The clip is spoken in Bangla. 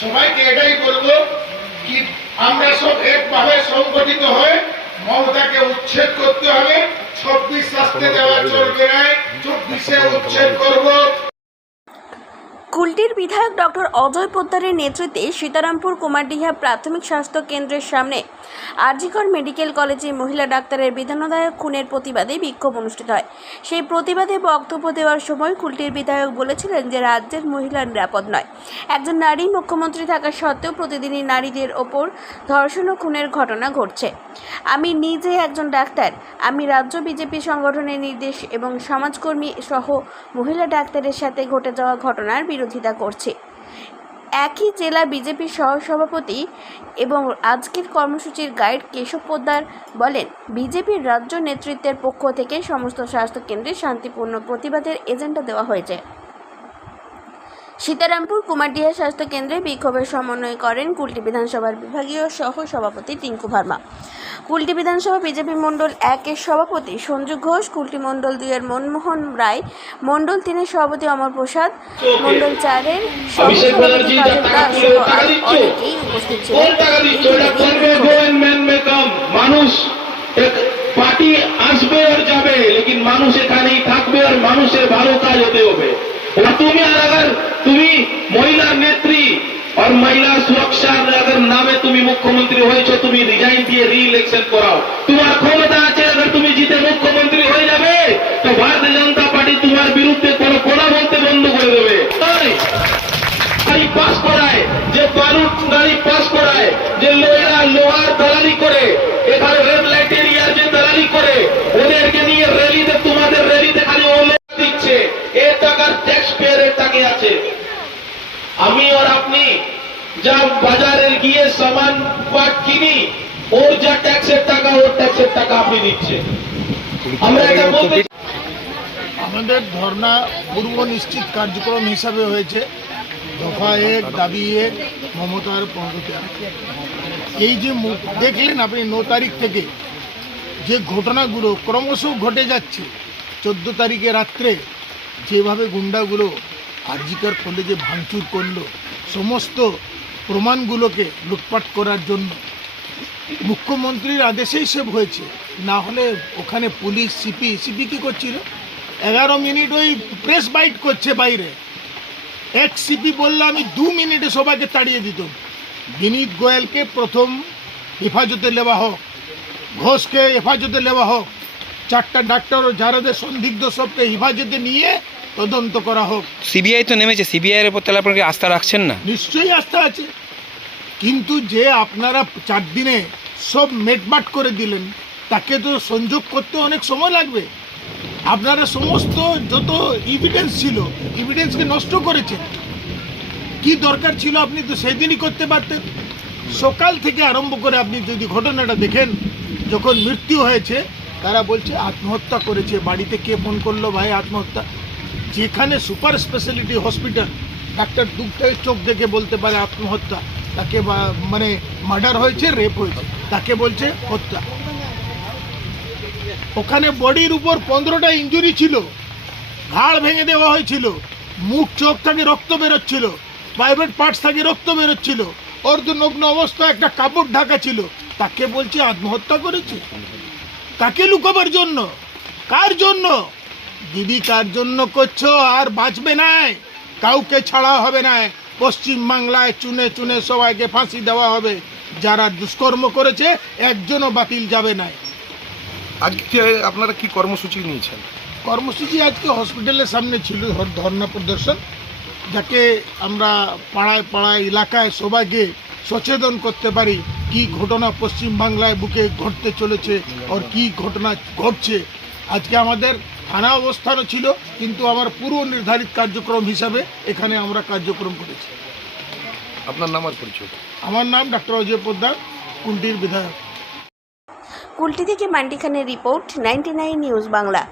সবাইকে এটাই বলবো কি আমরা সব একভাবে সংগঠিত হয়ে মমতাকে উচ্ছেদ করতে হবে। 26 আসতে দেওয়া চলবে না, 24-এ উচ্ছেদ করব। কুলটির বিধায়ক ডক্টর অজয় পোদ্দারের নেতৃত্বে সীতারামপুর কুমারডিহা প্রাথমিক স্বাস্থ্য কেন্দ্রের সামনে আরজিকর মেডিকেল কলেজে মহিলা ডাক্তারের বেদনাদায়ক খুনের প্রতিবাদে বিক্ষোভ অনুষ্ঠিত হয়। সেই প্রতিবাদে বক্তব্য দেওয়ার সময় কুলটির বিধায়ক বলেছিলেন যে রাজ্যের মহিলা নিরাপদ নয়। একজন নারী মুখ্যমন্ত্রী থাকা সত্ত্বেও প্রতিদিনই নারীদের ওপর ধর্ষণ ও খুনের ঘটনা ঘটছে। আমি নিজে একজন ডাক্তার। আমি রাজ্য বিজেপি সংগঠনের নির্দেশ এবং সমাজকর্মী সহ মহিলা ডাক্তারের সাথে ঘটে যাওয়া ঘটনার বিরোধিতা করছি। একই জেলা বিজেপির সহসভাপতি এবং আজকের কর্মসূচির গাইড কেশব পোদ্দার বলেন, বিজেপির রাজ্য নেতৃত্বের পক্ষ থেকে সমস্ত স্বাস্থ্য কেন্দ্রে শান্তিপূর্ণ প্রতিবাদের এজেন্ডা দেওয়া হয়েছে। সীতারামপুর কুমারডিহা স্বাস্থ্য কেন্দ্রে বিক্ষোভের সমন্বয় করেন কুলটি বিধানসভার বিভাগীয় সহ সভাপতি টিঙ্কু ভার্মা। কুলটি বিধানসভা বিজেপি মণ্ডল 1-এর সভাপতি সঞ্জু ঘোষ, কুলটি মণ্ডল 2-এর মনমোহন রায়, মণ্ডল 3-এর সভাপতি অমর প্রসাদ, মণ্ডল 4-এর সভাপতি অনেকেই উপস্থিত ছিলেন। মানুষ পার্টি আসবে আর যাবে, লেকিন মানুষ এখানেই থাকবে আর মানুষের ভালো কাজ হতে হবে। তুমি আর अगर তুমি মহিলা নেত্রী और महिला सुरक्षा अगर नामे তুমি মুখ্যমন্ত্রী হয়েছো, তুমি রিজাইন দিয়ে রি-ইলেকশন করাও। তোমার ক্ষমতা আছে, अगर তুমি জিতে মুখ্যমন্ত্রী হয়ে যাবে তো ভারতীয় জনতা পার্টি তোমার বিরুদ্ধে কোনো কথা বলতে বন্ধ করে দেবে। গাড়ি পাস করায়, যে বালুর গাড়ি পাস করায়, যে লোহার দালালি করে, এখানে রেড লাইট এরিয়ার যে দালালি করে, ওদেরকে নিয়ে র্যালিতে, তোমাদের র্যালিতে খালি ওলে দিচ্ছে। এ টাকার ট্যাক্স পেয়ারের টাকা আছে। আমি আর আপনি যা বাজারে গিয়ে সামান পাট কিনি, ওর যা ট্যাক্সের টাকা, ওর ট্যাক্সের টাকা আপনি দিচ্ছে। আমরা এটা বলতে, আমাদের ধর্ণা পূর্ব নিশ্চিত কার্যক্রম হিসাবে হয়েছে দফা 1 দাবি 1 মমতার পদত্যাগ। এই যে দেখলেন আপনি 9 তারিখ থেকে যে ঘটনাগুলো ক্রমশ ঘটে যাচ্ছে, 14 তারিখে রাত্রে যেভাবে গুন্ডাগুলো আরজিকর কলেজে ভাঙচুর করলো, সমস্ত প্রমাণগুলোকে লুটপাট করার জন্য মুখ্যমন্ত্রীর আদেশেই সব হয়েছে। না হলে ওখানে পুলিশ সিপি কি করছিল, 11 মিনিট ওই প্রেস বাইট করছে বাইরে। এক সিপি বললো আমি 2 মিনিটে সবাইকে তাড়িয়ে দিতাম। বিনীত গোয়েলকে প্রথম হেফাজতে নেওয়া হোক, ঘোষকে হেফাজতে নেওয়া হোক, 4টা ডাক্তার ও যারাদের সন্দিগ্ধ সবকে হেফাজতে নিয়ে তদন্ত করা হোক। সিবিআই তো নেমেছে, সিবিআই এর উপর তাহলে আপনাকে আস্থা রাখছেন না? নিশ্চয়ই আস্থা আছে, কিন্তু যে আপনারা 4 দিনে সব মেটবাট করে দিলেন, তাকে তো সংযোগ করতে অনেক সময় লাগবে। আপনারা সমস্ত যত এভিডেন্স ছিল, এভিডেন্সকে নষ্ট করেছেন। কি দরকার ছিল, আপনি তো সেদিনই করতে পারতেন। সকাল থেকে আরম্ভ করে আপনি যদি ঘটনাটা দেখেন, যখন মৃত্যু হয়েছে তারা বলছে আত্মহত্যা করেছে। বাড়িতে কে ফোন করলো ভাই আত্মহত্যা? যেখানে সুপার স্পেশালিটি হসপিটাল, ডাক্তার দুঃখে চোখ দেখে বলতে পারে আত্মহত্যা, তাকে মানে মার্ডার হয়েছে, রেপ হয়েছে, তাকে বলছে হত্যা। ওখানে বডির উপর 15টা ইঞ্জুরি ছিল, ঘাড় ভেঙে দেওয়া হয়েছিল, মুখ চোখ থেকে রক্ত বেরোচ্ছিল, প্রাইভেট পার্টস থেকে রক্ত বেরোচ্ছিল, অর্ধনগ্ন অবস্থা একটা কাপড় ঢাকা ছিল, তাকে বলছে আত্মহত্যা করেছে। কাকে লুকাবার জন্য? কার জন্য? দিদি কার জন্য করছো? আর বাঁচবে না, কাউকে ছাড়া হবে না। পশ্চিম বাংলায় চুনে চুনে সবাইকে ফাঁসি দেওয়া হবে। যারা দুষ্কর্ম করেছে একজনও বাতিল যাবে না। আজকে আপনারা কি কর্মসূচি নিয়েছেন? কর্মসূচি আজকে হসপিটালের সামনে ছিল ধর্ণা প্রদর্শন, যাকে আমরা পাড়ায় পাড়ায় এলাকায় সবাইকে সচেতন করতে পারি কি ঘটনা পশ্চিম বাংলায় বুকে ঘটতে চলেছে আর কি ঘটনা ঘটছে। আজকে আমাদের থানা অবস্থানও ছিল, কিন্তু আমার পূর্ব নির্ধারিত কার্যক্রম হিসাবে এখানে আমরা কার্যক্রম করেছি। আপনার নাম আর পরিচয়? আমার নাম ডক্টর অজয় পোদ্দার, কুলটির বিধায়ক। কুলটি থেকে মান্টি খানের রিপোর্ট, 99 নিউজ বাংলা।